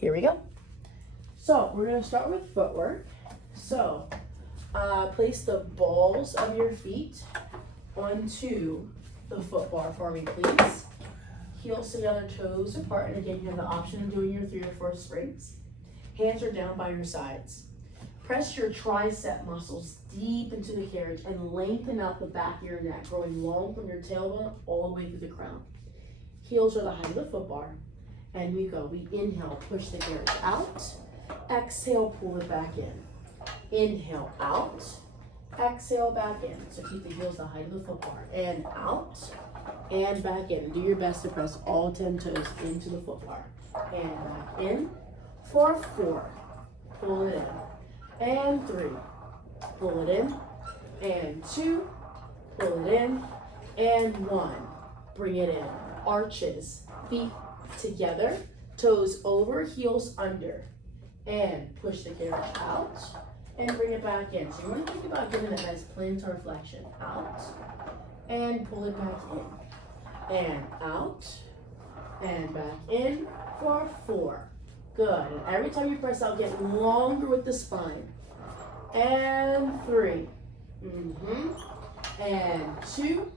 Here we go. So we're gonna start with footwork. So place the balls of your feet onto the foot bar for me, please. Heels together, toes apart, and again, you have the option of doing your 3 or 4 springs. Hands are down by your sides. Press your tricep muscles deep into the carriage and lengthen out the back of your neck, growing long from your tailbone all the way through the crown. Heels are the height of the foot bar. And we go. We inhale, push the carriage out. Exhale, pull it back in. Inhale, out. Exhale, back in. So keep the heels the height of the foot bar. And out. And back in. Do your best to press all 10 toes into the foot bar. And back in. For 4. Pull it in. And 3. Pull it in. And 2. Pull it in. And 1. Bring it in. Arches. Feet together. Toes over, heels under. And push the carriage out. And bring it back in. So you want to think about giving it as plantar flexion. Out. And pull it back in. And out. And back in for 4. Good. And every time you press out, get longer with the spine. And 3. And 2.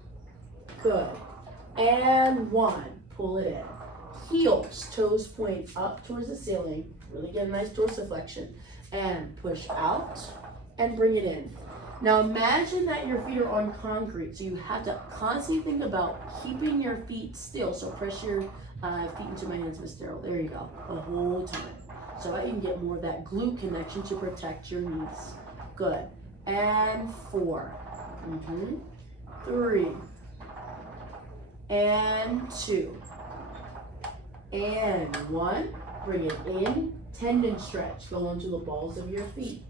Good. And 1. Pull it in. Heels, toes point up towards the ceiling. Really get a nice dorsiflexion. And push out and bring it in. Now imagine that your feet are on concrete, so you have to constantly think about keeping your feet still. So press your feet into my hands, Miss Darryl. There you go, the whole time. So that you can get more of that glute connection to protect your knees. Good. And 4. 3. And 2. And 1. Bring it in. Tendon stretch. Go onto the balls of your feet.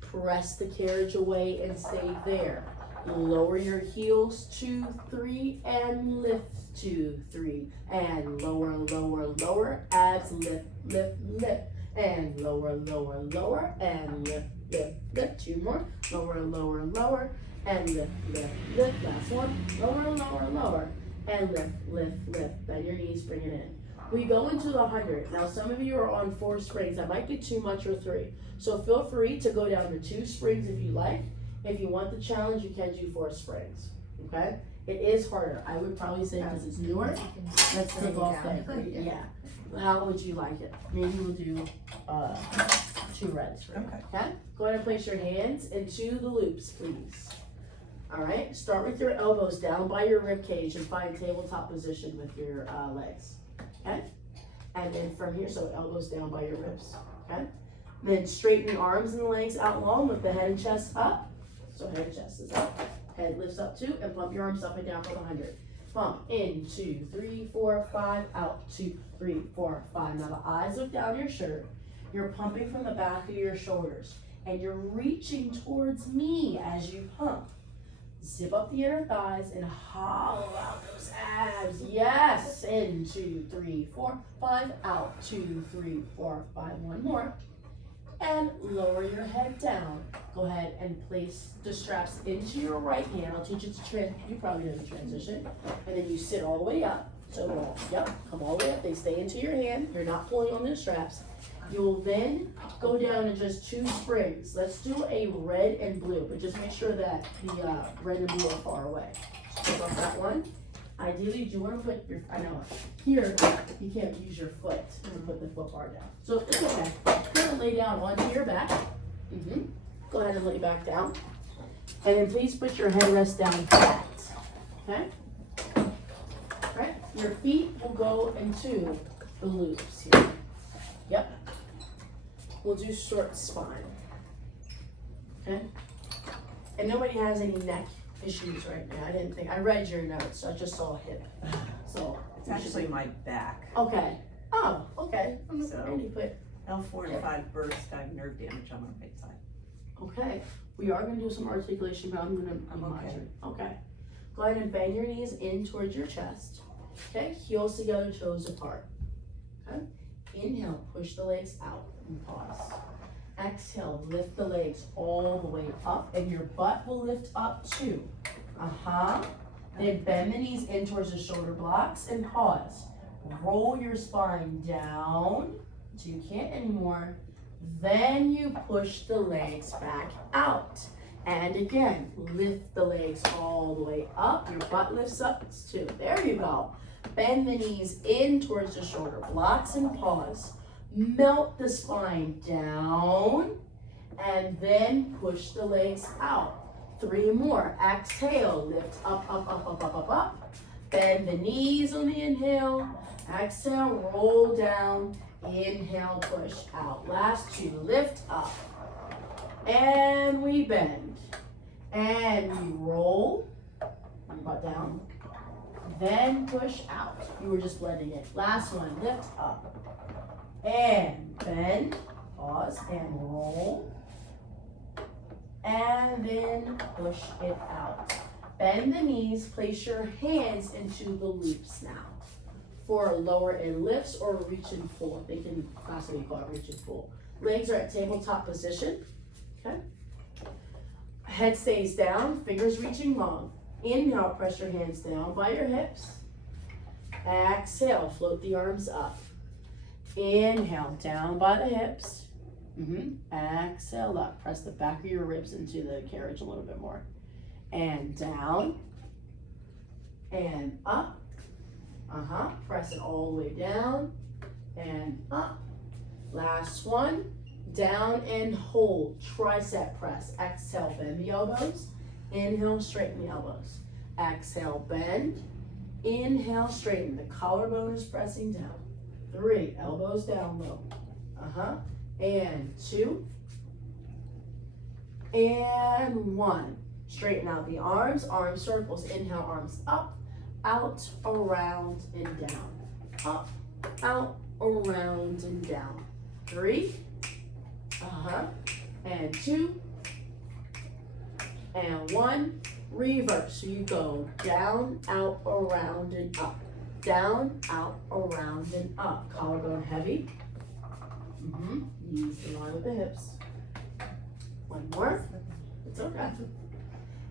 Press the carriage away and stay there. Lower your heels, 2, 3, and lift, 2, 3, and lower, lower, lower. Abs, lift, lift, lift, and lower, lower, lower, and lift, lift, lift. 2 more. Lower, lower, lower, and lift, lift, lift. Last one. Lower, lower, lower, and lift, lift, lift. Bend your knees, bring it in. We go into the 100. Now some of you are on 4 springs. That might be too much, or 3. So feel free to go down to 2 springs if you like. If you want the challenge, you can do 4 springs. Okay? It is harder. I would probably say because it's newer. Let's take off that. Yeah. How would you like it? Maybe we'll do 2 reds for you. Okay? Go ahead and place your hands into the loops, please. All right? Start with your elbows down by your rib cage and find tabletop position with your legs. Okay? And then from here, so elbows down by your ribs. Okay? Then straighten the arms and the legs out long with the head and chest up. So head and chest is up. Head lifts up too, and pump your arms up and down for the 100. Pump in, 2, 3, 4, 5, out, 2, 3, 4, 5. Now the eyes look down your shirt. You're pumping from the back of your shoulders, and you're reaching towards me as you pump. Zip up the inner thighs and hollow out those abs. Yes. In, 2, 3, 4, 5. Out, 2, 3, 4, 5. One more. And lower your head down. Go ahead and place the straps into your right hand. I'll teach you to you probably know the transition. And then you sit all the way up. So, come all the way up. They stay into your hand. You're not pulling on the straps. You will then go down to just 2 springs. Let's do a red and blue, but just make sure that the red and blue are far away. So take off that one. Ideally, you want to put your, I know, here, you can't use your foot to put the foot bar down. So it's okay. Kind of lay down onto your back. Go ahead and lay back down. And then please put your headrest down flat. Okay? All right? Your feet will go into the loops here. Yep. We'll do short spine. Okay? And nobody has any neck issues right now. I didn't think, I read your notes, so I just saw hip. So it's actually my back. Okay. Oh, okay. So L4 and 5 burst, I have nerve damage on my right side. Okay. We are going to do some articulation, but I'm going to be monitoring. Okay. Go ahead and bend your knees in towards your chest. Okay. Heels together, toes apart. Okay. Inhale, push the legs out and pause. Exhale, lift the legs all the way up, and your butt will lift up too. Then bend the knees in towards the shoulder blocks and pause. Roll your spine down So you can't anymore. Then you push the legs back out. And again, lift the legs all the way up. Your butt lifts up too. There you go. Bend the knees in towards the shoulder blocks and pause. Melt the spine down and then push the legs out. 3 more. Exhale, lift up, up, up, up, up, up, up. Bend the knees on the inhale. Exhale, roll down. Inhale, push out. Last 2, lift up. And we bend. And we roll. Butt down. Then push out. You were just blending it. Last one, lift up. And bend. Pause and roll. And then push it out. Bend the knees. Place your hands into the loops now. For lower and lifts or reach and pull. They can possibly call it reach and pull. Legs are at tabletop position. Okay. Head stays down, fingers reaching long. Inhale, press your hands down by your hips. Exhale, float the arms up. Inhale, down by the hips. Exhale up. Press the back of your ribs into the carriage a little bit more. And down. And up. Press it all the way down. And up. Last one. Down and hold. Tricep press. Exhale, bend the elbows. Inhale, straighten the elbows. Exhale, bend. Inhale, straighten. The collarbone is pressing down. 3, elbows down low. And 2. And 1. Straighten out the arms. Arm circles. Inhale, arms up, out, around, and down. Up, out, around, and down. 3. And 2. And 1. Reverse. So you go down, out, around, and up. Down, out, around, and up. Collarbone heavy. Knees in line with the hips. 1 more. It's okay.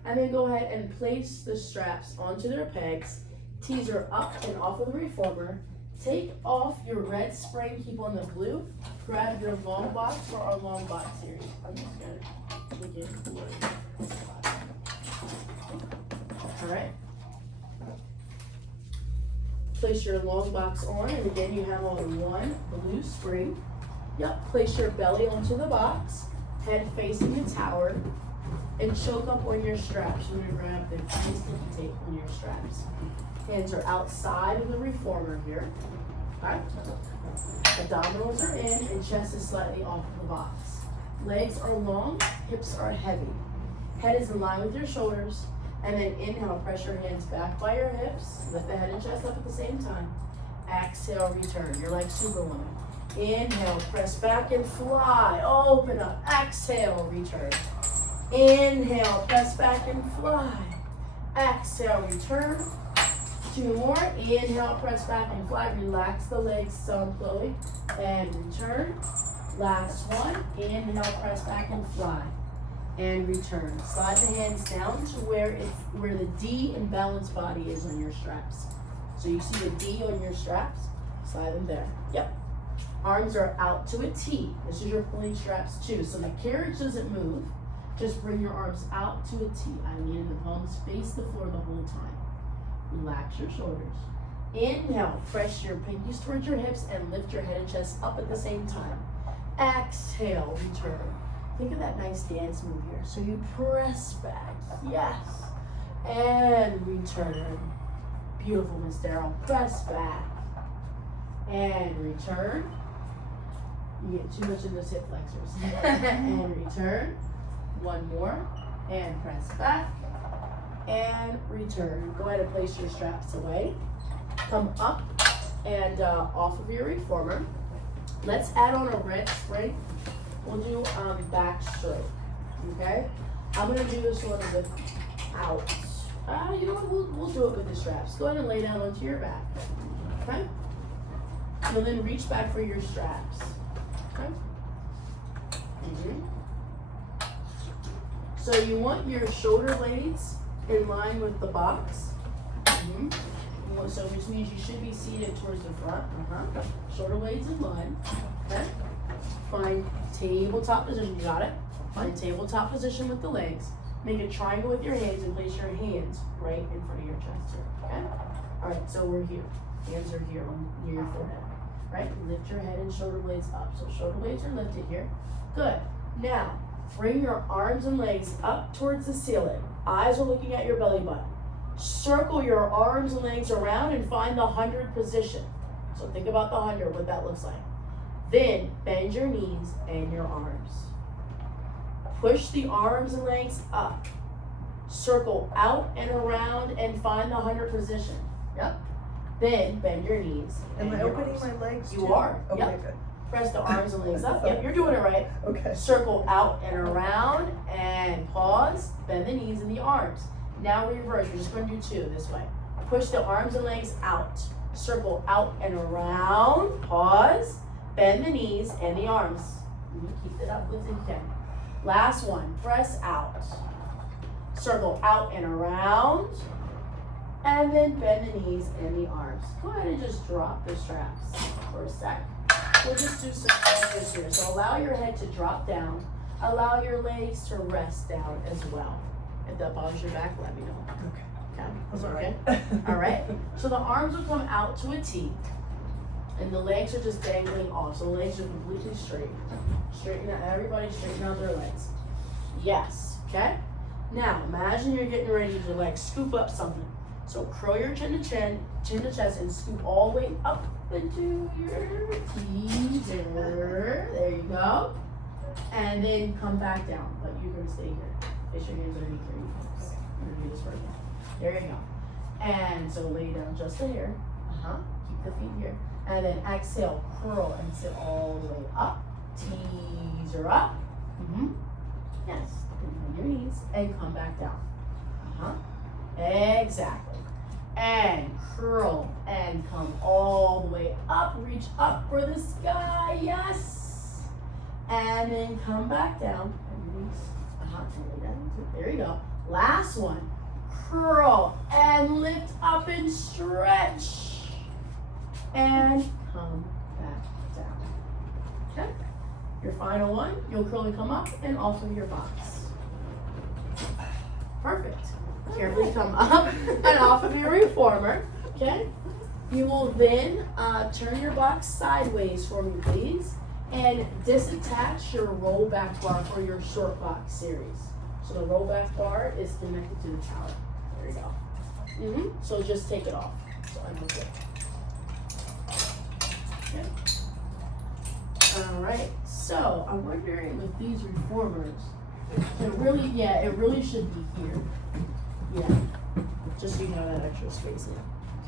And then go ahead and place the straps onto their pegs. Tees are up and off of the reformer. Take off your red spring, keep on the blue. Grab your long box for our long box series. I'm just gonna make it blue. Alright. Place your long box on, and again you have on 1 blue spring. Place your belly onto the box, head facing the tower, and choke up on your straps. You're gonna grab the sticky tape on your straps. Hands are outside of the reformer here. Okay. Abdominals are in and chest is slightly off of the box. Legs are long, hips are heavy. Head is in line with your shoulders. And then inhale, press your hands back by your hips. Lift the head and chest up at the same time. Exhale, return. You're like Superwoman. Inhale, press back and fly. Open up. Exhale, return. Inhale, press back and fly. Exhale, return. 2 more. Inhale, press back and fly. Relax the legs some, Chloe. And return. Last one. Inhale, press back and fly. And return. Slide the hands down to where the D in balanced body is on your straps. So you see the D on your straps? Slide them there. Yep. Arms are out to a T. This is your pulling straps too. So the carriage doesn't move. Just bring your arms out to a T. I mean, the palms face the floor the whole time. Relax your shoulders. Inhale, press your pinkies towards your hips and lift your head and chest up at the same time. Exhale, return. Think of that nice dance move here. So you press back, yes, and return. Beautiful, Miss Darrell. Press back and return. You get too much in those hip flexors. And return. 1 more and press back and return. Go ahead and place your straps away. Come up and off of your reformer. Let's add on a red spring. We'll do back stroke, okay? I'm gonna do this one without. You know what, we'll do it with the straps. Go ahead and lay down onto your back, okay? You'll then reach back for your straps, okay? So you want your shoulder blades in line with the box. So which means you should be seated towards the front, shoulder blades in line. Okay? Find tabletop position, you got it? Find tabletop position with the legs. Make a triangle with your hands and place your hands right in front of your chest here, okay? All right, so we're here. Hands are here near your forehead, right? Lift your head and shoulder blades up. So shoulder blades are lifted here. Good. Now, bring your arms and legs up towards the ceiling. Eyes are looking at your belly button. Circle your arms and legs around and find the 100 position. So think about the 100, what that looks like. Then bend your knees and your arms. Push the arms and legs up. Circle out and around and find the 100 position. Yep. Then bend your knees. Am I your opening arms. my legs? You too? are. Okay, Yep. good. Press the arms and legs up. Yep, you're doing it right. Okay. Circle out and around and pause. Bend the knees and the arms. Now reverse. We're just going to do two this way. Push the arms and legs out. Circle out and around. Pause. Bend the knees and the arms. Keep it up if you can. Last one. Press out. Circle out and around. And then bend the knees and the arms. Go ahead and just drop the straps for a sec. We'll just do some shoulders here. So allow your head to drop down. Allow your legs to rest down as well. If that bothers your back, let me know. Okay. Okay? That's all Okay? right. All right? So the arms will come out to a T. And the legs are just dangling off. So the legs are completely straight. Straighten out, everybody straighten out their legs. Yes. Okay? Now, imagine you're getting ready to like scoop up something. So curl your chin to chest, and scoop all the way up into your teaser. There you go. And then come back down, but you're gonna stay here. Place your hands underneath your knees. We're gonna do this right now. There you go. And so lay down just a hair. Keep the feet here. And then exhale, curl and sit all the way up. Teaser up. Yes. And on your knees and come back down. Exactly. And curl and come all the way up. Reach up for the sky. Yes. And then come back down. And release. And lay down. There you go. Last one. Curl and lift up and stretch. And come back down. Okay. Your final one. You'll curl and come up and off of your box. Perfect. Carefully come up and off of your reformer, okay? You will then turn your box sideways for me, please, and disattach your roll back bar for your short box series. So the roll back bar is connected to the tower. There you go. So just take it off. So I'm okay. Okay. All right. So I'm wondering with these reformers, it really should be here. Yeah, just so you have that extra space in.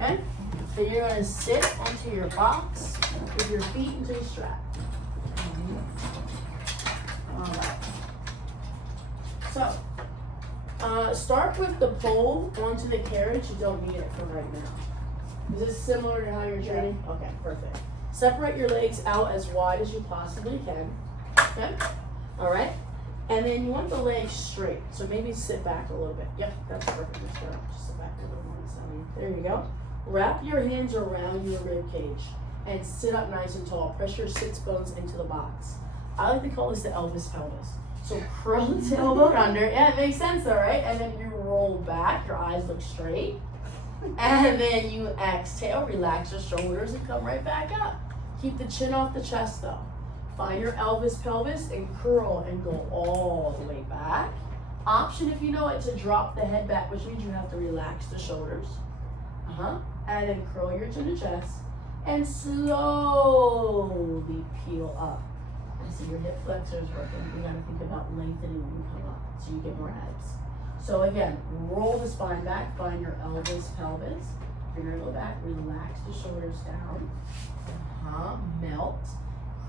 Okay? So you're going to sit onto your box with your feet into the strap. Alright. So, start with the pole onto the carriage. You don't need it for right now. Is this similar to how you're training? Okay, perfect. Separate your legs out as wide as you possibly can. Okay? Alright? And then you want the legs straight, so maybe sit back a little bit. Yep, that's perfect. Just sit back a little more. There you go. Wrap your hands around your rib cage and sit up nice and tall. Press your sits bones into the box. I like to call this the Elvis pelvis. So curl the tailbone under. Yeah, it makes sense though, right? And then you roll back. Your eyes look straight. And then you exhale, relax your shoulders, and come right back up. Keep the chin off the chest though. Find your Elvis pelvis and curl and go all the way back. Option, if you know it, to drop the head back, which means you have to relax the shoulders. And then curl your chin to chest and slowly peel up. I see your hip flexors working. You gotta think about lengthening when you come up so you get more abs. So again, roll the spine back, find your Elvis pelvis. You're gonna go back, relax the shoulders down. Melt.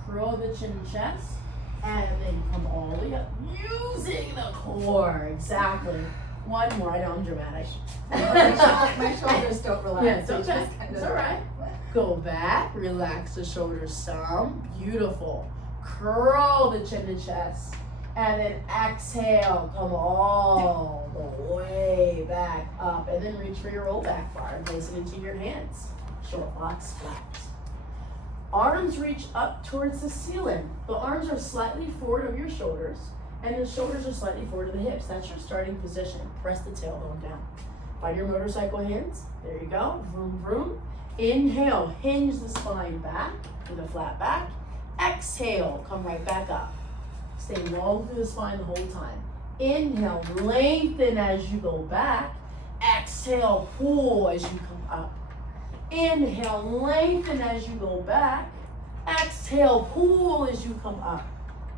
Curl the chin and chest, and then come all the way up using the core. Exactly. One more. I know I'm dramatic. My shoulders don't relax. Yeah, it's They okay. just kind It's of- all right. Go back. Relax the shoulders some. Beautiful. Curl the chin and chest, and then exhale. Come all the way back up, and then reach for your roll back bar and place it into your hands. Short box flat. Arms reach up towards the ceiling. The arms are slightly forward of your shoulders, and the shoulders are slightly forward of the hips. That's your starting position. Press the tailbone down. Find your motorcycle hands. There you go. Vroom, vroom. Inhale, hinge the spine back with a flat back. Exhale, come right back up. Stay long through the spine the whole time. Inhale, lengthen as you go back. Exhale, pull as you come up. Inhale, lengthen as you go back. Exhale, pull as you come up.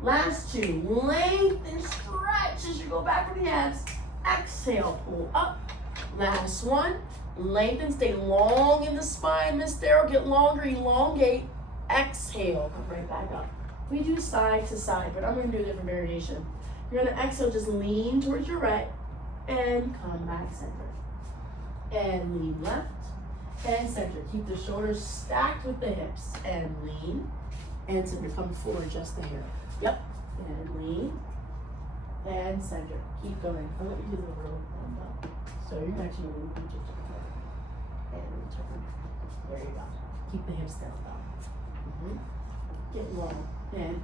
Last two, lengthen, stretch as you go back with the abs. Exhale, pull up. Last one, lengthen, stay long in the spine, Miss Darrow, get longer, elongate. Exhale, come right back up. We do side to side, but I'm gonna do a different variation. You're gonna exhale, just lean towards your right and come back center. And lean left and center. Keep the shoulders stacked with the hips and lean and center. Come forward just a hair. Yep. And lean and center. Keep going. I'm gonna use a little thumb up. So you're actually going to just and return. There you go. Keep the hips down though. Get long. And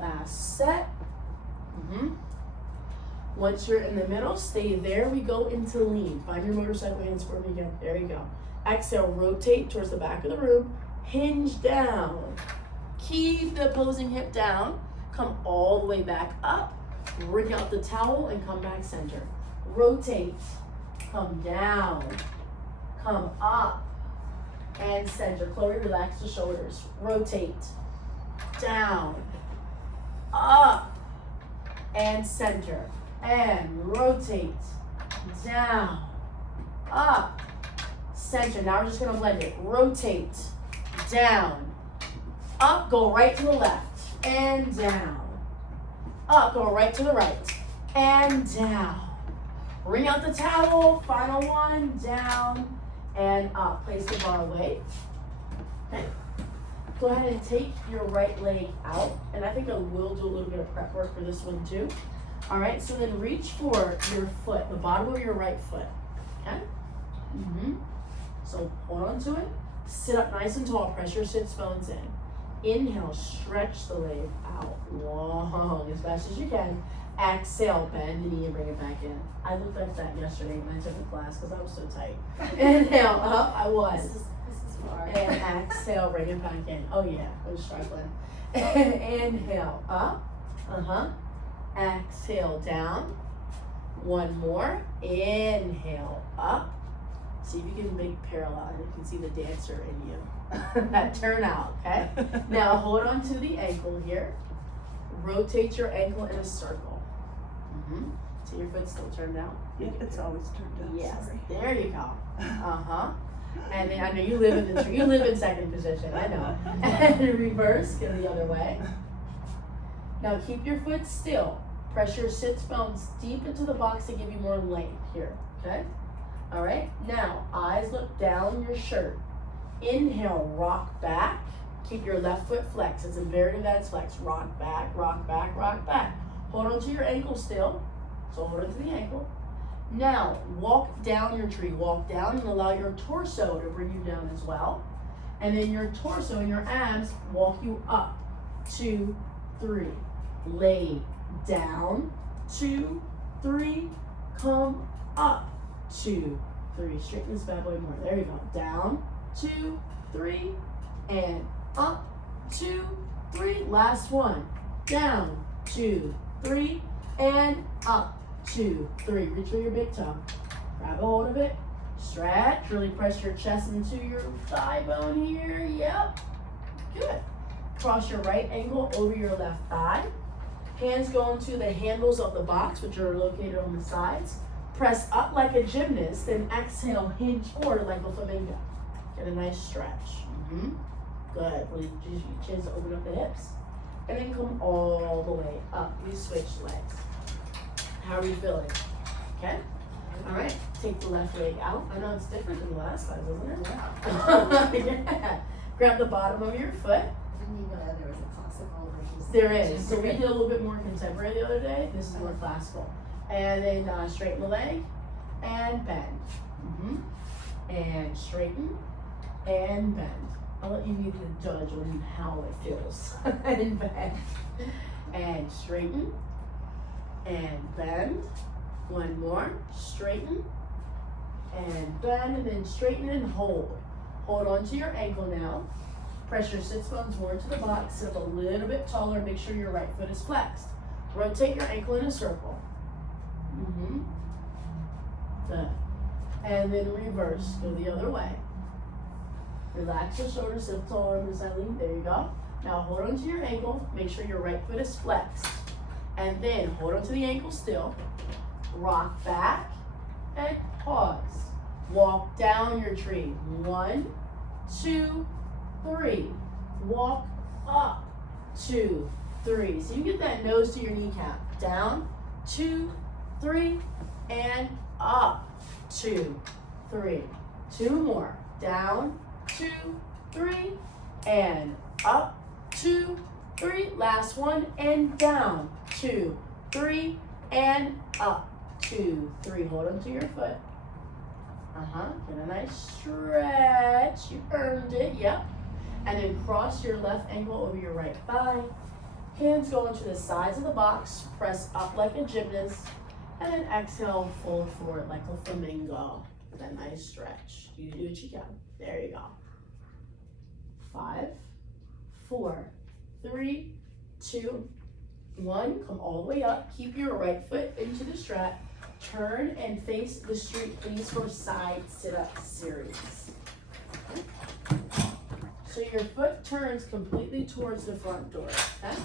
last set. Once you're in the middle, stay there. We go into lean. Find your motorcycle hands for me again. There you go. Exhale, rotate towards the back of the room. Hinge down. Keep the opposing hip down. Come all the way back up. Bring out the towel and come back center. Rotate. Come down. Come up. And center. Chloe, relax the shoulders. Rotate. Down. Up. And center. And rotate. Down. Up. Center. Now we're just going to blend it. Rotate. Down. Up. Go right to the left. And down. Up. Go right to the right. And down. Bring out the towel. Final one. Down. And up. Place the bar away. Okay. Go ahead and take your right leg out. And I think I will do a little bit of prep work for this one too. All right, so then reach for your foot, the bottom of your right foot, okay? So hold on to it. Sit up nice and tall. Press your sits bones in. Inhale, stretch the leg out long as fast as you can. Exhale, bend the knee and bring it back in. I looked like that yesterday when I took a class because I was so tight. Inhale, up, I was. This is far. And exhale, bring it back in. Oh yeah, I was struggling. Inhale, up. Exhale, down. One more. Inhale, up. See if you can make parallel and you can see the dancer in you. That turn out, okay? Now hold on to the ankle here. Rotate your ankle in a circle. So your foot's still turned out? Yep, it's always turned out. Yes, Sorry. there you go. And then I know you live in second position, I know. And reverse, go the other way. Now keep your foot still. Press your sits bones deep into the box to give you more length here, okay? All right, now eyes look down your shirt. Inhale, rock back. Keep your left foot flexed. It's a very advanced flex. Rock back, rock back, rock back. Hold on to your ankle still. So hold on to the ankle. Now, walk down your tree. Walk down and allow your torso to bring you down as well. And then your torso and your abs walk you up. 2, 3. Lay down. 2, 3. Come up. 2, 3. Straighten this bad boy more. There you go. Down. 2, 3. And up. 2, 3. Last one. Down. 2, 3. And up. 2, 3. Reach for your big toe. Grab a hold of it. Stretch. Really press your chest into your thigh bone here. Yep. Good. Cross your right ankle over your left thigh. Hands go into the handles of the box, which are located on the sides. Press up like a gymnast, then exhale, hinge forward like a flamingo. Get a nice stretch. Good. Really use your chins to open up the hips. And then come all the way up. We switch legs. How are you feeling? Okay? All right. Take the left leg out. I know it's different than the last class, isn't it? Yeah. Grab the bottom of your foot. I didn't even know there was a classical versus. There is. So we did a little bit more contemporary the other day. This is more classical. And then straighten the leg and bend. And straighten and bend. I'll let you be the judge on how it feels. And bend. And straighten. And bend. One more. Straighten. And bend, and then straighten and hold. Hold on to your ankle now. Press your sits bones more into the box. Sit up a little bit taller. Make sure your right foot is flexed. Rotate your ankle in a circle. Good. And then reverse. Go the other way. Relax your shoulders, sit taller, Miss Eileen. There you go. Now hold on to your ankle. Make sure your right foot is flexed. And then hold on to the ankle still. Rock back and pause. Walk down your tree. 1, 2, 3. Walk up. 2, 3. So you get that nose to your kneecap. Down. 2, 3. And up. 2, 3. 2 more. Down. 2, 3. And up. 2, 3. Last one. And down. 2, 3. And up. 2, 3. Hold on to your foot. Get a nice stretch. You earned it. Yep. And then cross your left ankle over your right thigh. Hands go into the sides of the box. Press up like a gymnast. And then exhale, fold forward like a flamingo. With a nice stretch. You do what you can. There you go. 5, 4, 3, 2, 1. Come all the way up. Keep your right foot into the strap. Turn and face the street, please, for side sit-up series. So your foot turns completely towards the front door, okay?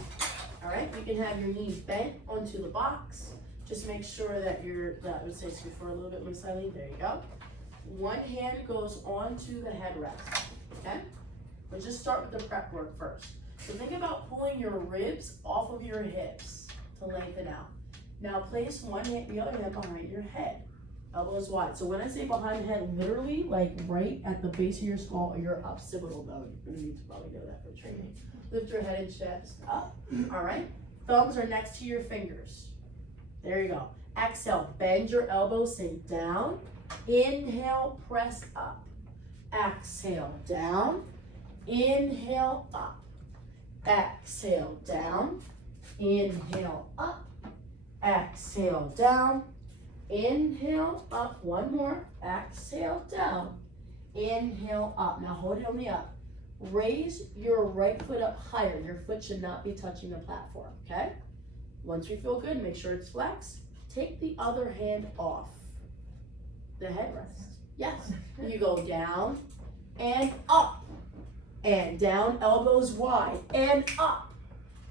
All right, you can have your knees bent onto the box. Just make sure that that would stay scoot for a little bit, Miss Eileen. There you go. One hand goes onto the headrest, okay? We'll just start with the prep work first. So think about pulling your ribs off of your hips to lengthen out. Now place one hand, the other hand behind your head. Elbows wide. So when I say behind the head, literally like right at the base of your skull or your occipital bone. You're gonna need to probably know that for training. Lift your head and chest up. All right. Thumbs are next to your fingers. There you go. Exhale, bend your elbows, sink down. Inhale, press up. Exhale, down. Inhale, up. Exhale, down. Inhale, up. Exhale, down. Inhale, up. One more. Exhale, down. Inhale, up. Now hold it on the up. Raise your right foot up higher. Your foot should not be touching the platform, okay? Once you feel good, make sure it's flexed. Take the other hand off the headrest. Yes. You go down and up and down, elbows wide, and up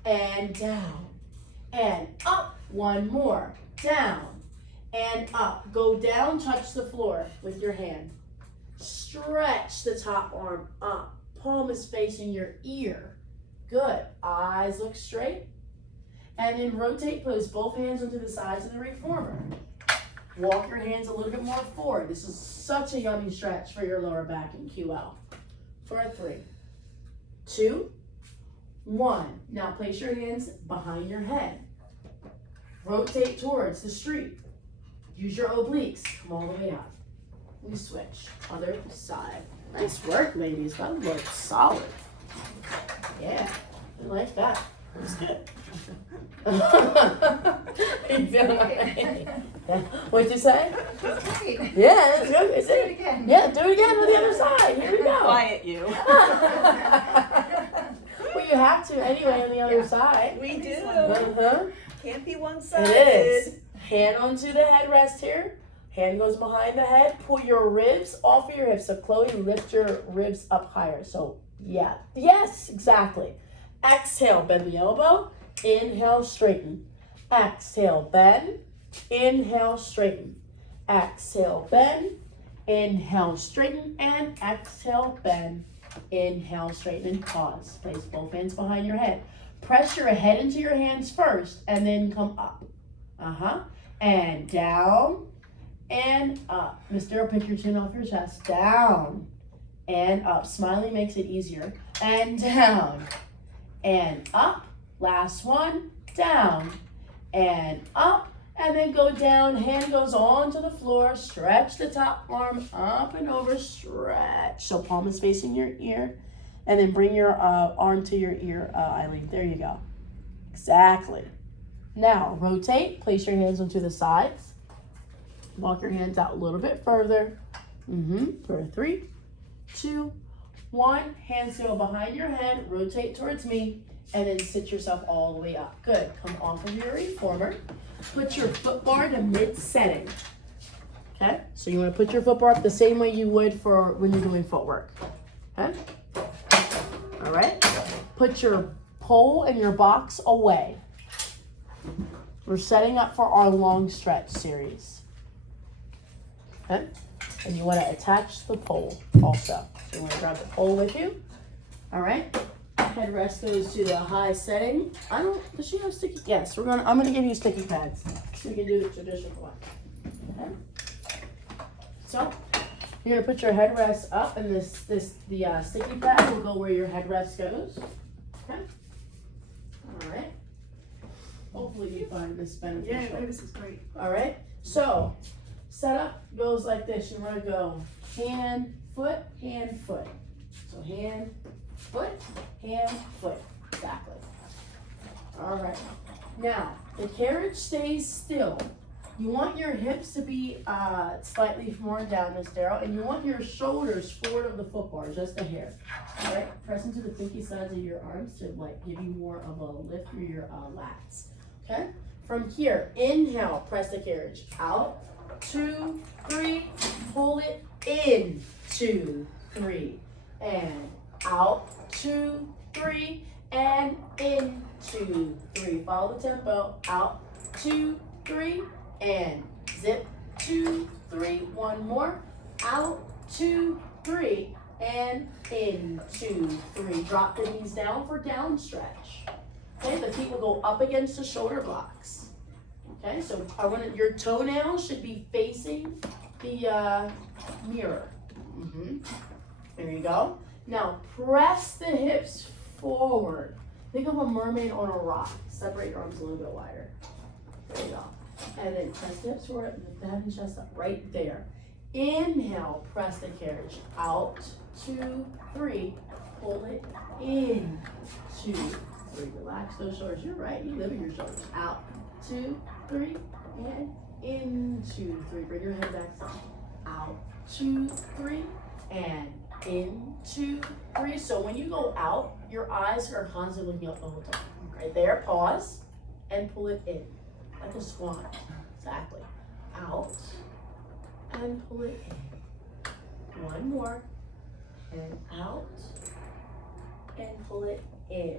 and down and up. One more. Down and up. Go down, touch the floor with your hand. Stretch the top arm up. Palm is facing your ear. Good. Eyes look straight. And then rotate, place both hands onto the sides of the reformer. Walk your hands a little bit more forward. This is such a yummy stretch for your lower back in QL. For 3, 2, 1. Now place your hands behind your head. Rotate towards the street. Use your obliques. Come all the way up. We switch. Other side. Nice work, ladies. That looks solid. Yeah, I like that. It's good. You feel right? What'd you say? That's great. Yeah, that's good. Is Do it it? again. Yeah, do it again on the other side. Here we go. Quiet you. Well, you have to anyway on the other side. We do. Uh-huh. Can't be one-sided. It is. Hand onto the headrest here. Hand goes behind the head. Pull your ribs off of your hips. So Chloe, lift your ribs up higher. So yeah. Yes, exactly. Exhale, bend the elbow. Inhale, straighten. Exhale, bend. Inhale, straighten. Exhale, bend. Inhale, straighten. And exhale, bend. Inhale, straighten, and pause. Place both hands behind your head. Press your head into your hands first, and then come up. And down, and up. Miss Darryl, pick your chin off your chest. Down, and up. Smiling makes it easier. And down, and up. Last one. Down, and up. And then go down. Hand goes onto the floor. Stretch the top arm up and over. Stretch. So palm is facing your ear. And then bring your arm to your ear, Eileen. There you go. Exactly. Now, rotate. Place your hands onto the sides. Walk your hands out a little bit further. For 3, 2, 1. Hands go behind your head. Rotate towards me. And then sit yourself all the way up. Good. Come off of your reformer. Put your foot bar to mid-setting. Okay? So you want to put your foot bar up the same way you would for when you're doing footwork. Okay? All right? Put your pole and your box away. We're setting up for our long stretch series. Okay? And you want to attach the pole also. So you want to grab the pole with you. All right? Headrest goes to the high setting. Does she have sticky? Yes, I'm gonna give you sticky pads. So we can do the traditional one. Okay? So you're gonna put your headrest up, and the sticky pad will go where your headrest goes. Okay. All right. Hopefully you find this beneficial. Yeah, this is great. All right. So setup goes like this. You want to go hand, foot, hand, foot. So hand, foot, hand, foot. Exactly. All right. Now the carriage stays still. You want your hips to be slightly more down, Miss Darrell, and you want your shoulders forward of the foot bar, just a hair. All right, press into the pinky sides of your arms to like give you more of a lift through your lats. Okay. From here, inhale, press the carriage out. 2, 3, pull it in. 2, 3, and out. 2, 3, and in. 2, 3. Follow the tempo. Out. 2, 3. And zip. 2, 3. One more. Out. 2, 3. And in. 2, 3. Drop the knees down for down stretch. Okay, the feet will go up against the shoulder blocks. Okay, so your toenails should be facing the mirror. There you go. Now press the hips forward. Think of a mermaid on a rock. Separate your arms a little bit wider. There you go. And then press the hips forward, lift the head and chest up right there. Inhale, press the carriage. Out, 2, 3, pull it in. 2, 3, relax those shoulders. You're right, you live in your shoulders. Out, 2, 3, and in. 2, 3, bring your head back down. Out, 2, 3, and in. 2, 3. So when you go out, your eyes are constantly looking up the whole time. Right there, pause, and pull it in. Like a squat, exactly. Out, and pull it in. One more, and out, and pull it in.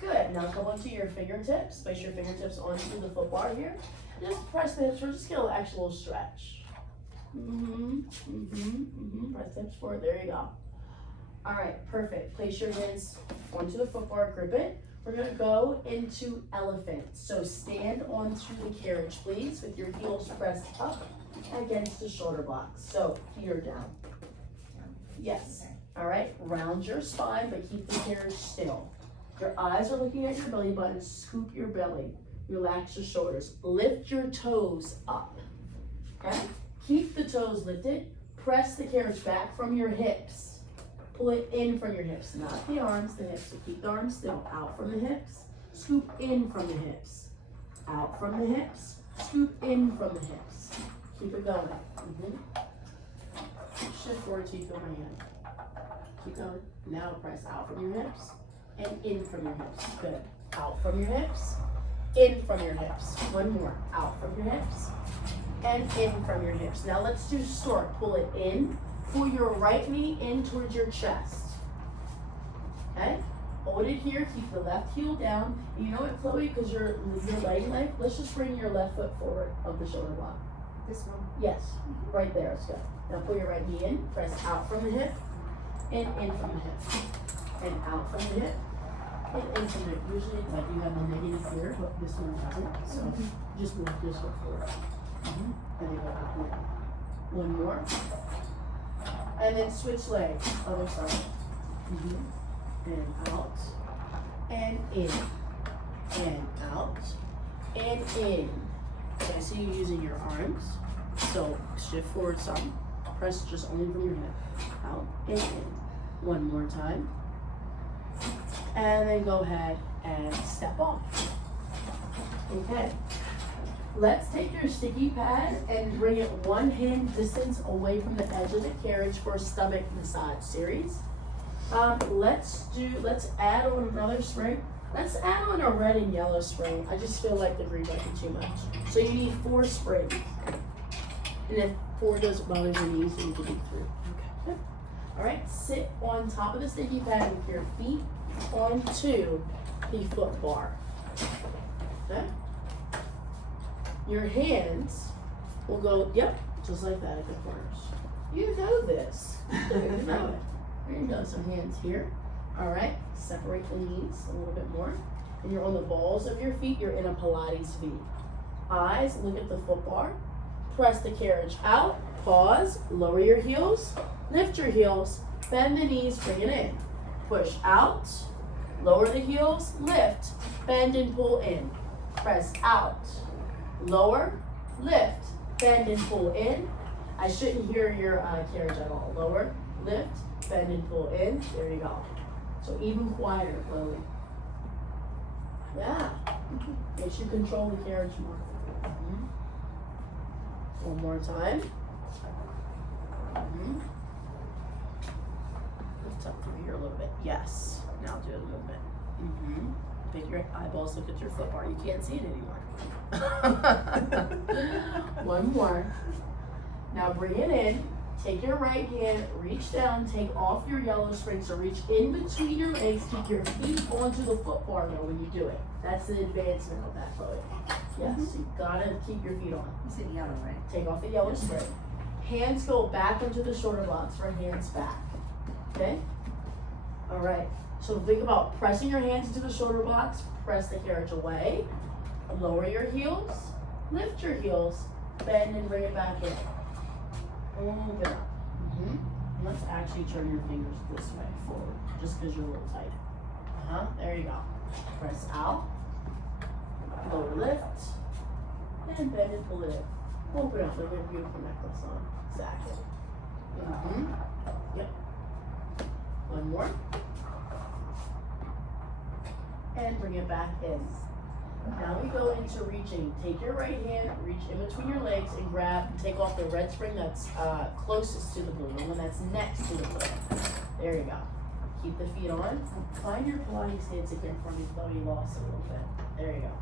Good, now come onto your fingertips. Place your fingertips onto the foot bar here. Just press the hips, we're just gonna actual stretch. Press the hips forward, there you go. All right, perfect. Place your hands onto the foot bar, grip it. We're gonna go into elephant. So stand onto the carriage, please, with your heels pressed up against the shoulder blocks. So feet are down. Yes. All right, round your spine, but keep the carriage still. Your eyes are looking at your belly button. Scoop your belly. Relax your shoulders. Lift your toes up. Okay? Keep the toes lifted. Press the carriage back from your hips. Pull it in from your hips, not the arms, the hips. So keep the arms still. Out from the hips. Scoop in from the hips. Out from the hips. Scoop in from the hips. Keep it going. Shift forward till you feel my hand. Keep going. Now press out from your hips and in from your hips. Good. Out from your hips, in from your hips. One more. Out from your hips and in from your hips. Now let's do stork. Pull it in. Pull your right knee in towards your chest. Okay? Hold it here. Keep the left heel down. You know what, Chloe? Because you're laying life, let's just bring your left foot forward of the shoulder block. This one? Yes. Right there. Let's go. Now pull your right knee in. Press out from the hip and in from the hip. And out from the hip and in from the hip. Usually, like you have the negative here, but this one doesn't. So just move this foot forward. And then go out and in. One more. And then switch legs, other side. And out, and in, and out, and in. Okay, I see you using your arms. So shift forward some. Press just only from your hip. Out and in. One more time. and then go ahead and step off. Okay. Let's take your sticky pad and bring it one hand distance away from the edge of the carriage for a stomach massage series. Let's add on another spring. Let's add on a red and yellow spring. I just feel like the green might be too much. So you need 4 springs. And if 4 doesn't bother your knees, you can do 3. Okay. All right, sit on top of the sticky pad with your feet onto the foot bar. Okay. Your hands will go, yep, just like that at the corners. You know this. You know it. There you go, some hands here. All right, separate the knees a little bit more. And you're on the balls of your feet, you're in a Pilates V. Eyes, look at the foot bar. Press the carriage out, pause, lower your heels, lift your heels, bend the knees, bring it in. Push out, lower the heels, lift, bend and pull in. Press out, lower, lift, bend and pull in. I shouldn't hear your carriage at all. Lower, lift, bend and pull in. There you go. So even quieter, Chloe. Yeah. Makes you control the carriage more. Mm-hmm. One more time. Mm-hmm. Lift up through here a little bit. Yes. Now do it a little bit. Mm-hmm. Pick your eyeballs, look at your foot bar. You can't see it anymore. One more. Now bring it in. Take your right hand, reach down, take off your yellow spring. So reach in between your legs, keep your feet onto the foot bar though when you do it. That's the advancement of that, Chloe. Yes, you gotta keep your feet on. You said yellow, right? Take off the yellow spring. Hands go back into the shoulder blocks for hands back. Okay? All right. So think about pressing your hands into the shoulder blocks, press the carriage away, lower your heels, lift your heels, bend and bring it back in. Open up. Mm-hmm. Let's actually turn your fingers this way forward, just because you're a little tight. There you go. Press out, lower lift, and bend and pull it in. Open up, look at a beautiful necklace on. Exactly. Mm-hmm. Yep. One more. And bring it back in. Now we go into reaching. Take your right hand, reach in between your legs and grab, take off the red spring that's closest to the blue, the one that's next to the blue. There you go. Keep the feet on. Find your Pilates stance again for me, Chloe. You lost it a little bit. There you go.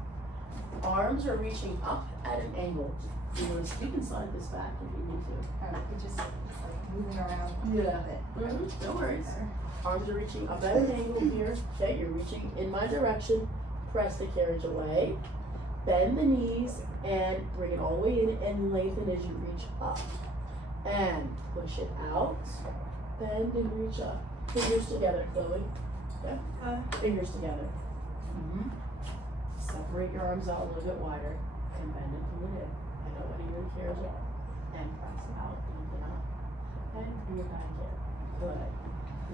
Arms are reaching up at an angle. You can slide this back if you need to. It just like moving around. Yeah. No worries. Arms are reaching up at an angle here. Okay, you're reaching in my direction. Press the carriage away. Bend the knees and bring it all the way in and lengthen as you reach up. And push it out. Bend and reach up. Fingers together, Chloe. Yeah. Fingers together. Mm-hmm. Separate your arms out a little bit wider and bend and pull it in. I know what your carriage are. And press it out, lengthen up. And bring it back in. Good.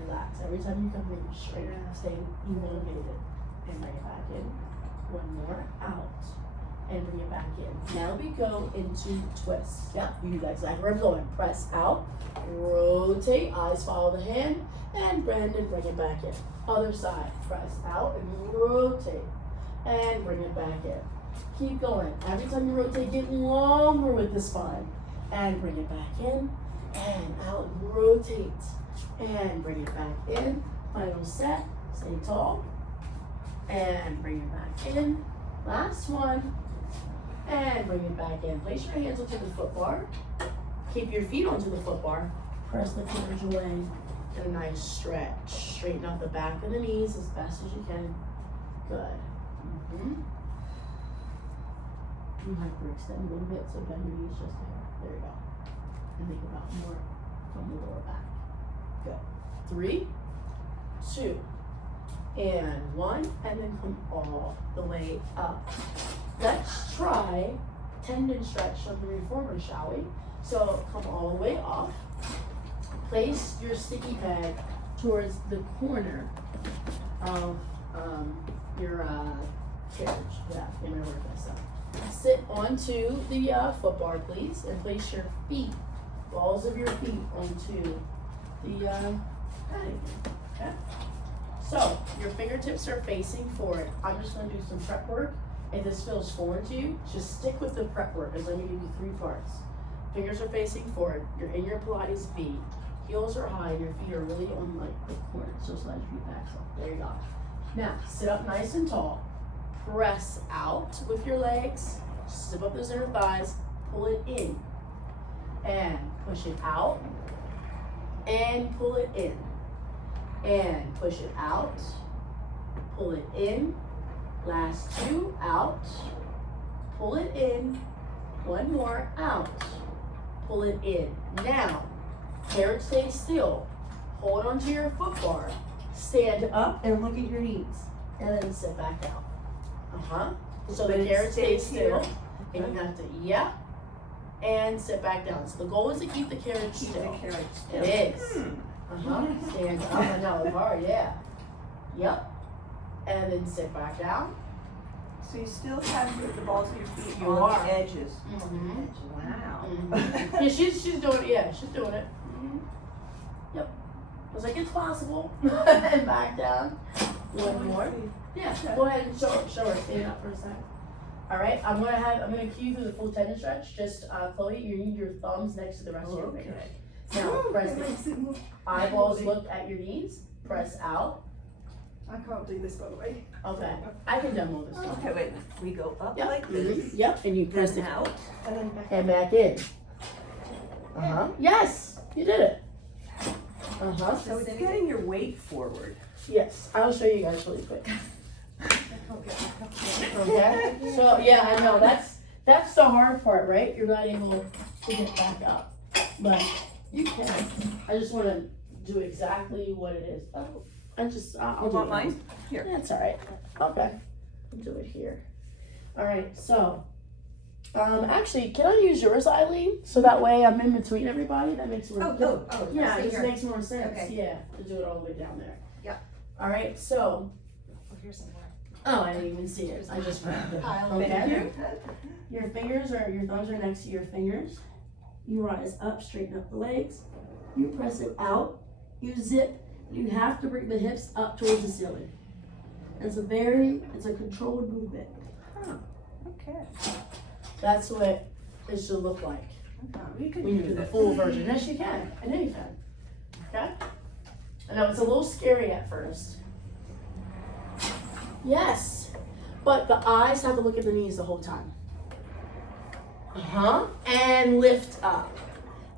Relax. Every time you come in, straight, stay elongated. And bring it back in. One more, out. And bring it back in. Now we go into twists. Yeah, you do that exactly where I'm going. Press out, rotate, eyes follow the hand, and bend and bring it back in. Other side, press out and rotate. And bring it back in. Keep going. Every time you rotate, get longer with the spine. And bring it back in. And out and rotate. And bring it back in. Final set. Stay tall. And bring it back in. Last one. And bring it back in. Place your hands onto the foot bar. Keep your feet onto the foot bar. Press the fingers away. And a nice stretch. Straighten out the back of the knees as best as you can. Good. Mm-hmm. You hyperextend a little bit, so bend your knees just there. There you go. And think about more from the lower back. Good. 3, 2, and 1, and then come all the way up. Let's try tendon stretch from the reformer, shall we? So come all the way off. Place your sticky pad towards the corner of your carriage. Yeah, I'm gonna work this up. Sit onto the foot bar, please, and place your feet, balls of your feet, onto the padding. Okay. So your fingertips are facing forward. I'm just gonna do some prep work. If this feels foreign to you, just stick with the prep work, because let me give you 3 parts. Fingers are facing forward. You're in your Pilates V. Heels are high, and your feet are really on like the corner. So slide your feet back. So there you go. Now sit up nice and tall. Press out with your legs. Zip up those inner thighs. Pull it in, and push it out, and pull it in, and push it out. Pull it in. Last 2, out. Pull it in. 1 more, out. Pull it in. Now, carrot stay still. Hold onto your foot bar. Stand up and look at your knees. And then sit back down. So the carrot stays still. And you have to, and sit back down. So the goal is to keep the carrot still. It is. Stand up. I know, it's hard, Yep. And then sit back down. So you still have the balls of your feet You on are. the edges. Wow. Yeah, she's doing it. Yeah, she's doing it. Yep. I was like, it's possible. And back down. 1 more. Yeah. Go ahead and show her. Stand up for a second. All right. I'm gonna cue you through the full tendon stretch. Just Chloe, you need your thumbs next to the rest of your fingers. Now press the eyeballs. Look at your knees. Press out. I can't do this, by the way. Okay. I can demo this. Okay, wait a minute. We go up Yep. like this, Yep. And you press then it out. And then back. and back in. Yes, you did it. So it's getting your weight forward. Yes, I'll show you guys really quick. I can't get back up. Okay. So yeah, I know that's the hard part, right? You're not able to get back up, but you can. I just want to do exactly what it is. Oh, I'll You do want it. mine? Here. That's all right. Okay, I'll do it here. All right. So, actually, can I use yours, Eileen? So that way I'm in between everybody. That makes more. Yeah, it just makes more sense. Okay. Yeah, to do it all the way down there. Yeah. All right. So, Oh, here's some more. oh, I didn't even see it. I just grabbed it. Thank Okay. Your thumbs are next to your fingers. You rise up, straighten up the legs. You press it out. You zip. You have to bring the hips up towards the ceiling. It's a controlled movement. Okay. That's what it should look like We can when you do do the this. full version. Yes, you can. I know you can. Okay? I know it's a little scary at first. Yes. But the eyes have to look at the knees the whole time. And lift up.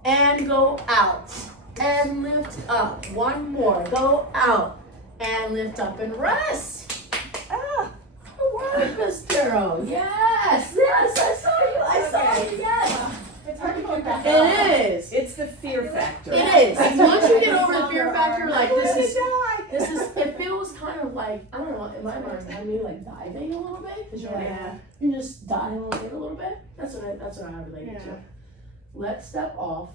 And go out. And lift up. 1 more. Go out. And lift up and rest. Good work, Miss Darrow. Yes. Yes, I saw you. Yes. It's hard to get back up. It is. It's the fear factor. It is. Once you get over the fear factor, like this is, it feels kind of like, I don't know, in my mind, I mean like diving a little bit. Cause you're just diving a little bit. That's what I relate it to. Let's step off.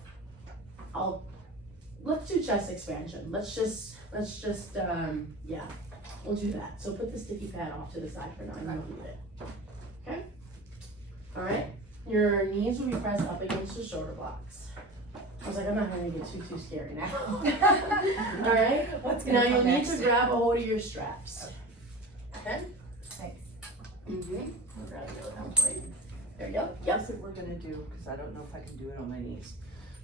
Let's do chest expansion. Let's just, we'll do that. So put the sticky pad off to the side for now. You don't need it. Okay? All right. Your knees will be pressed up against the shoulder blocks. I was like, I'm not gonna get too scary now. All right. Now you'll need to grab a hold of your straps. Okay. Thanks. I'll grab the other hand for you. There you go. Yep. That's what we're gonna do, because I don't know if I can do it on my knees.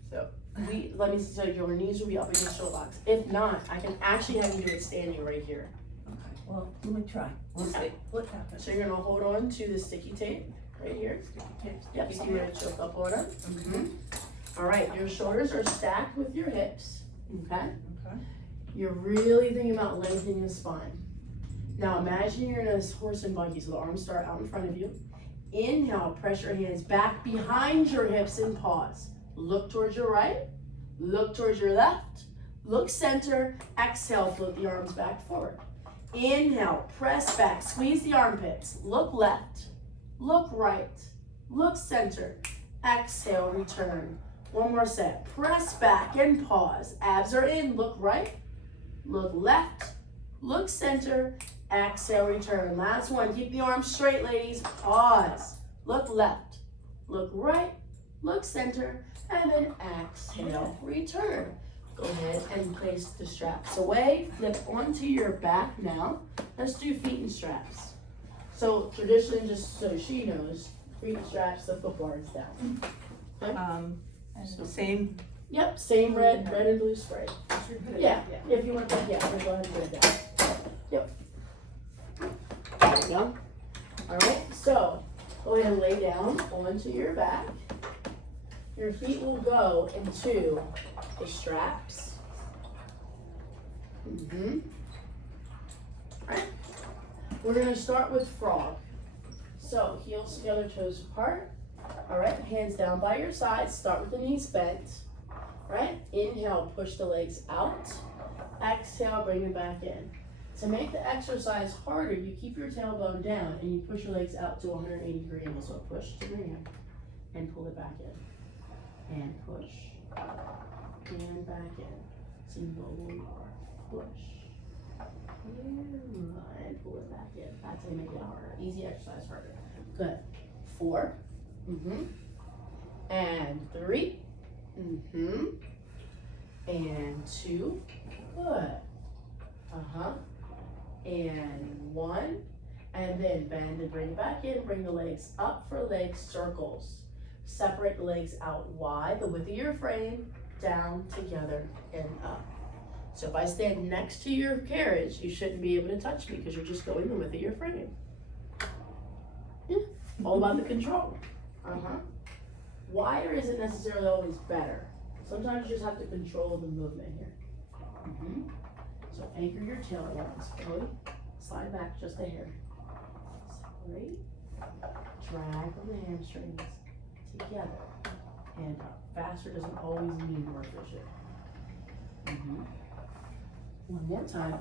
So, Let me see. So your knees will be up against shoulder blocks. If not, I can actually have you do it standing right here. okay. Well, let me try. We'll see what happens. So you're gonna hold on to the sticky tape right here. Yep. So you're gonna choke up on it. All right. Your shoulders are stacked with your hips. Okay. Okay. You're really thinking about lengthening the spine. Now imagine you're in a horse and buggy, so the arms start out in front of you. Inhale, press your hands back behind your hips and pause. Look towards your right, look towards your left, look center, exhale, float the arms back forward. Inhale, press back, squeeze the armpits, look left, look right, look center, exhale, return. 1 more set, press back and pause. Abs are in, look right, look left, look center, exhale, return. Last one, keep the arms straight, ladies, pause. Look left, look right, look center, and then exhale, return. Go ahead and place the straps away. Flip onto your back now. Let's do feet and straps. So traditionally, just so she knows, feet and straps, the footbar is down. Same, Yep, same red and blue spray. Yeah, if you want that, yeah, we'll go ahead and put it down. Yep. There you go. Alright, so go ahead and lay down onto your back. Your feet will go into the straps. Alright. We're gonna start with frog. So heels together, toes apart. Alright, hands down by your sides. Start with the knees bent. Right? Inhale, push the legs out. Exhale, bring it back in. To make the exercise harder, you keep your tailbone down and you push your legs out to 180 degree angle. So push to bring in and pull it back in. And push. And back in. So you go a little more. Push. And pull it back in. That's how you make it harder. Easy exercise harder. Good. 4. And 3. And 2. Good. And 1. And then bend and bring it back in. Bring the legs up for leg circles. Separate the legs out wide, the width of your frame, down, together, and up. So if I stand next to your carriage, you shouldn't be able to touch me because you're just going the width of your frame. Yeah, all about the control. Wider isn't necessarily always better. Sometimes you just have to control the movement here. So anchor your tailbones. Really slide back just a hair. Separate. Drag from the hamstrings together and up. Faster doesn't always mean more efficient. One more time.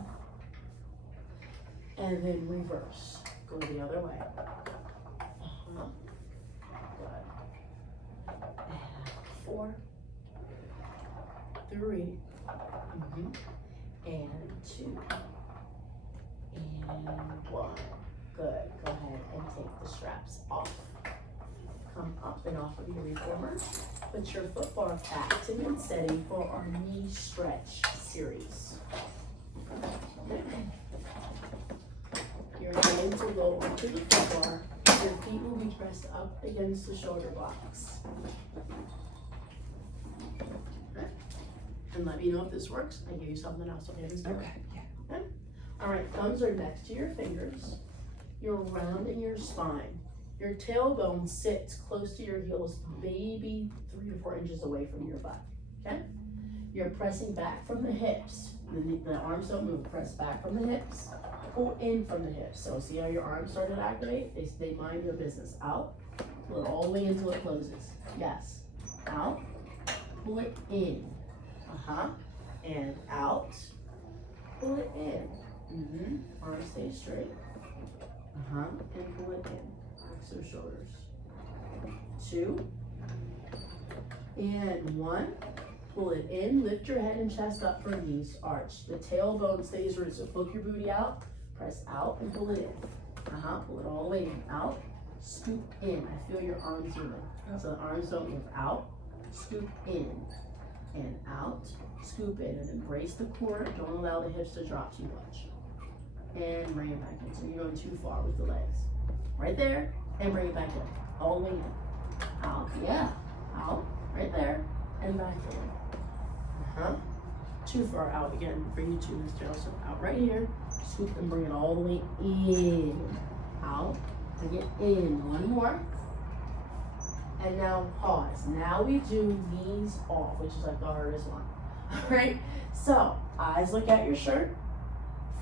And then reverse. Go the other way. Good. And 4, 3, and 2, and 1. Good. Go ahead and take the straps off. Come up and off of your reformer. Put your foot bar back to mid setting for our knee stretch series. You're going to go onto the foot bar. Your feet will be pressed up against the shoulder blocks. Okay. And let me know if this works. I give you something else. Okay. Okay. All right. Thumbs are next to your fingers. You're rounding your spine. Your tailbone sits close to your heels, maybe 3 or 4 inches away from your butt. Okay? You're pressing back from the hips. The arms don't move. Press back from the hips. Pull in from the hips. So see how your arms started to activate? They mind your business. Out. Pull it all the way until it closes. Yes. Out. Pull it in. And out. Pull it in. Arms stay straight. And pull it in. Relax your shoulders. 2. And 1. Pull it in. Lift your head and chest up for knees arch. The tailbone stays rooted. So poke your booty out. Press out and pull it in. Pull it all the way in. Out. Scoop in. I feel your arms moving. So the arms don't move. Out. Scoop in. And out. Scoop in. And embrace the core. Don't allow the hips to drop too much. And bring it back in. So you're going too far with the legs. Right there. And bring it back in. All the way in. Out. Yeah. Out. Right there. And back in. Too far out again. Bring you to this tail. So out right here. Scoop and bring it all the way in. Out. Bring it in. One more. And now pause. Now we do knees off, which is like the hardest one. Alright? So, eyes look at your shirt.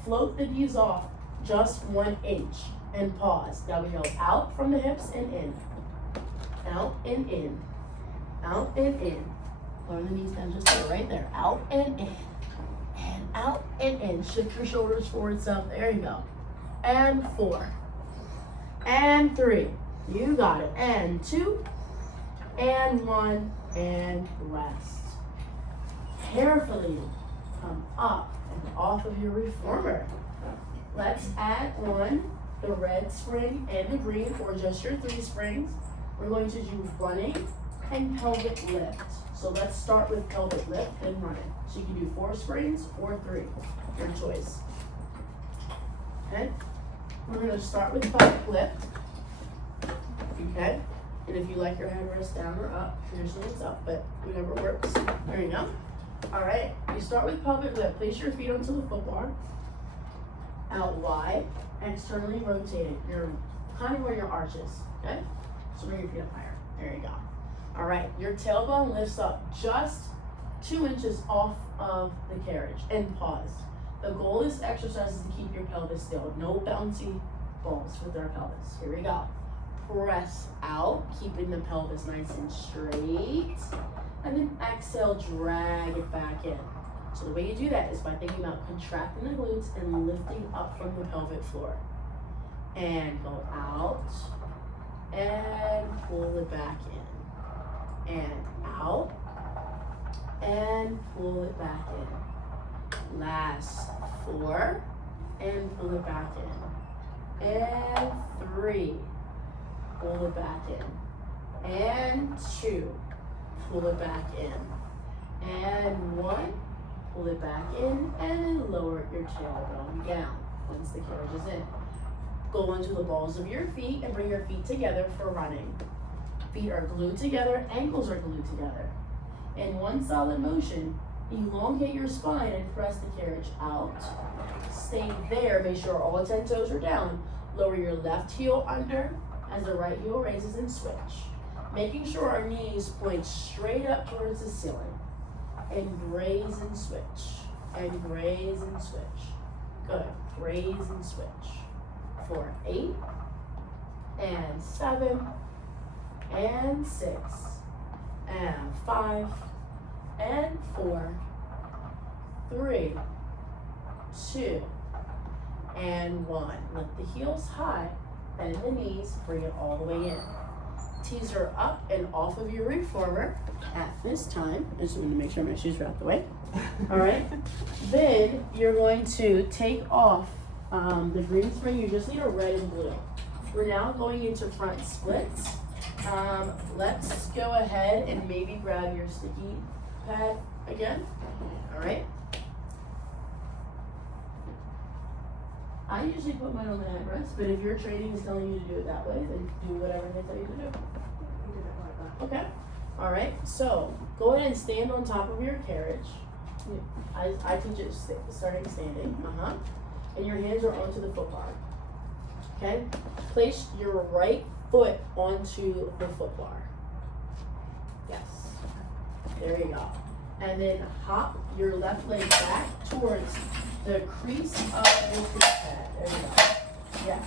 Float the knees off just 1 inch. And pause. Now we go out from the hips and in. Out and in. Out and in. Lower the knees down just right there. Out and in. And out and in. Shift your shoulders forward some. There you go. And 4. And 3. You got it. And 2. And 1. And rest. Carefully come up and off of your reformer. Let's add on the red spring and the green, or just your 3 springs. We're going to do running, and pelvic lift. So let's start with pelvic lift and running. So you can do 4 springs or 3, your choice. Okay, we're gonna start with pelvic lift. Okay, and if you like your headrest down or up, usually it's up, but whatever works. There you go. All right, you start with pelvic lift. Place your feet onto the foot bar, out wide, externally rotated. You're kind of where your arch is, okay? So bring your feet up higher. There you go. All right, your tailbone lifts up just 2 inches off of the carriage and pause. The goal is exercises to keep your pelvis still. No bouncy balls with our pelvis. Here we go. Press out, keeping the pelvis nice and straight. And then exhale, drag it back in. So the way you do that is by thinking about contracting the glutes and lifting up from the pelvic floor. And go out and pull it back in. And out and pull it back in. Last 4 and pull it back in. And 3, pull it back in. And 2, pull it back in. And 1, pull it back in, and then lower your tailbone down once the carriage is in. Go onto the balls of your feet and bring your feet together for running. Feet are glued together, ankles are glued together. In one solid motion, elongate your spine and press the carriage out. Stay there, make sure all 10 toes are down. Lower your left heel under as the right heel raises and switch. Making sure our knees point straight up towards the ceiling. And raise and switch. And raise and switch. Good. Raise and switch. For 8 and 7 and 6 and 5 and 4, 3, 2, and 1. Lift the heels high, bend the knees, bring it all the way in. Tees are up and off of your reformer at this time. I just want to make sure my shoes are out the way. All right. Then you're going to take off the green spring. You just need a red and blue. We're now going into front splits. Let's go ahead and maybe grab your sticky pad again. All right. I usually put mine on the headrest, but if your training is telling you to do it that way, then do whatever they tell you to do. Okay. All right. So go ahead and stand on top of your carriage. I teach it starting standing. And your hands are onto the foot bar. Okay. Place your right foot onto the foot bar. Yes. There you go. And then hop your left leg back towards the crease of your foot pad. There you go. Yes.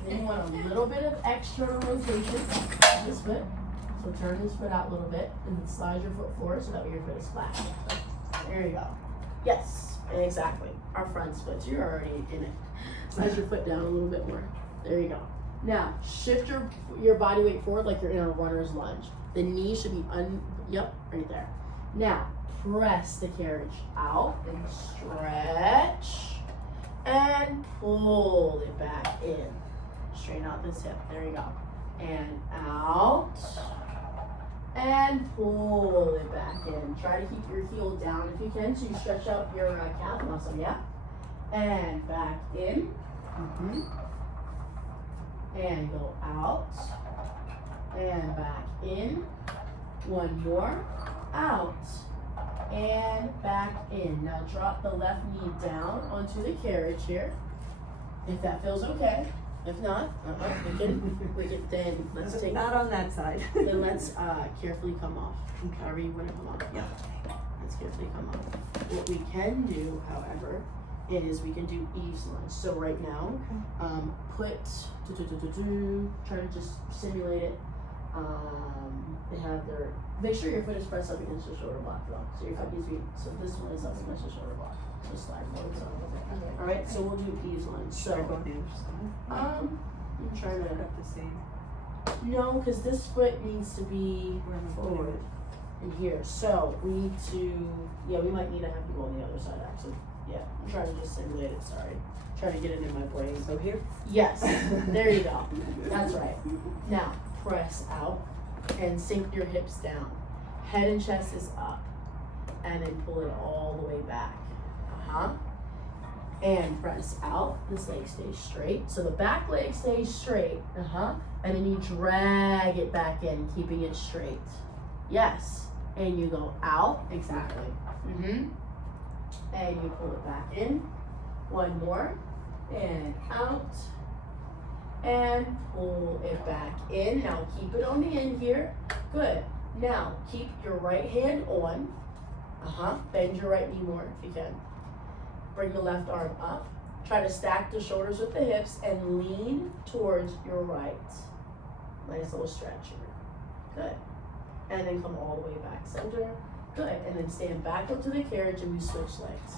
And then you want a little bit of external rotation of this foot. So turn this foot out a little bit and then slide your foot forward so that way your foot is flat. There you go. Yes, exactly. Our front splits. You're already in it. Slide your foot down a little bit more. There you go. Now shift your body weight forward like you're in a runner's lunge. The knee should be yep, right there. Now press the carriage out and stretch and pull it back in. Straighten out this hip. There you go. And out and pull it back in. Try to keep your heel down if you can, so you stretch out your calf muscle. Yeah. And back in. And go out and back in. One more. Out and back in. Now drop the left knee down onto the carriage here, if that feels okay. If not, we can then let's take. Not on that side. Then let's carefully come off. However you want to come off. Yeah. Let's carefully come off. What we can do, however, is we can do eaves lunge. So right now, try to just simulate it. They have their, make sure your foot is pressed up against the shoulder block though. So your foot needs to be, so this one is up against the shoulder block. So slide forward some. Alright, so we'll do eaves lunge. So, I'm trying to, the same. no, because this foot needs to be forward in here. So we need to, yeah, we might need to have you go on the other side actually. Yeah, I'm trying to just simulate it, sorry. Trying to get it in my brain. So here? Yes, there you go. That's right. Now, press out and sink your hips down. Head and chest is up, and then pull it all the way back. And press out. This leg stays straight. So the back leg stays straight. And then you drag it back in, keeping it straight. Yes. And you go out. Exactly. And you pull it back in. One more. And out. And pull it back in. Now keep it on the end here. Good. Now keep your right hand on. Bend your right knee more if you can. Bring the left arm up. Try to stack the shoulders with the hips and lean towards your right. Nice little stretch here. Good. And then come all the way back center. Good. And then stand back up to the carriage and we switch legs.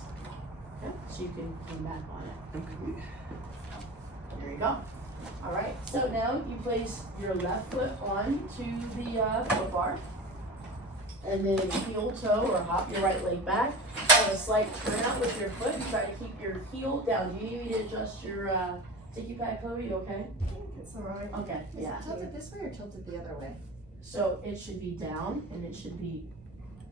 Okay? So you can come back on it. Okay. There you go. All right. So now you place your left foot on to the foot bar. And then heel toe or hop your right leg back. Have a slight turn out with your foot. Try to keep your heel down. Do you need me to adjust your tiki pad, Chloe? You okay? It's alright. Okay, Is yeah. it tilted this way or tilted the other way? So it should be down and it should be,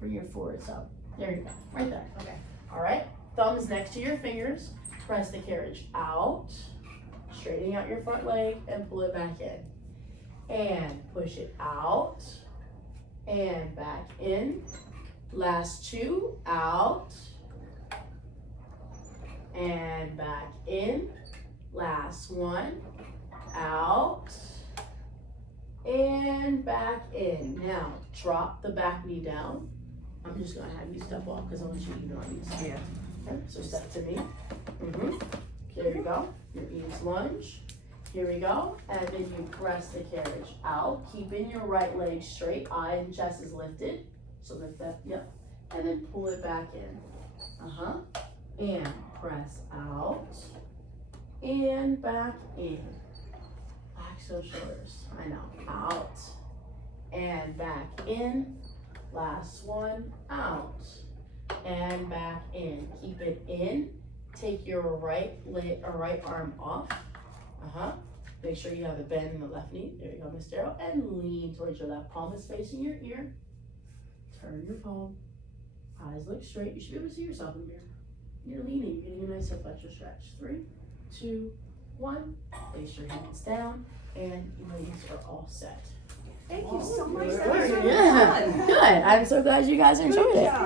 bring your forwards up. There you go, right there. Okay. All right, thumbs next to your fingers. Press the carriage out, straightening out your front leg and pull it back in. And push it out and back in. Last two, out and back in. Last one, out and back in. Now drop the back knee down. I'm just gonna have you step off because I want you to ignore these. Yeah. Okay, so step to me. There you go. Your knees lunge. Here we go. And then you press the carriage out, keeping your right leg straight. Eye and chest is lifted. So lift that, yep. And then pull it back in. And press out. And back in. Relax those shoulders. I know. Out. And back in. Last one. Out. And back in. Keep it in. Take your right leg or right arm off. Make sure you have a bend in the left knee. There you go, Miss Darrow. And lean towards your left palm is facing your ear. Turn your palm. Eyes look straight. You should be able to see yourself in the mirror. You're leaning. You're getting a nice hip flexor stretch. 3, 2, 1. Place your hands down. And your knees are all set. Thank you so much. Good. That was really Yeah. fun. Good. I'm so glad you guys enjoyed Good it. job.